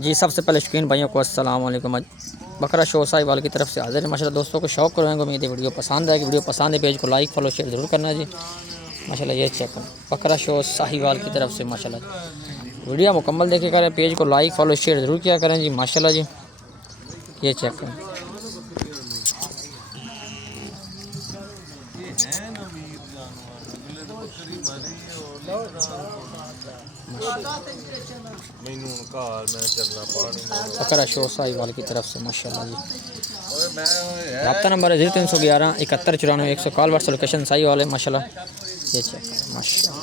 जी सबसे पहले शौकीन भाइयों को अस्सलाम वालेकुम। बकरा शो साहिवाल की तरफ से हाजिर है माशाल्लाह। दोस्तों को शौक करवाएंगे, उम्मीद है वीडियो पसंद आएगी। वीडियो पसंद है पेज को लाइक फॉलो शेयर ज़रूर करना जी। माशाल्लाह ये चेक करें, बकरा शो साहिवाल की तरफ से माशाल्लाह। वीडियो मुकम्मल देखे करें, पेज को लाइक फॉलो शेयर ज़रूर किया करें जी। माशाल्लाह जी ये चेक करें। बकरा शो साहिवाल की तरफ से माशाल्लाह जी। रब्ता नंबर है 0311 71 94 100। कॉल व्हाट्सएप लोकेशन साहिवाल है माशाल्लाह। ये चेक माशाल्लाह।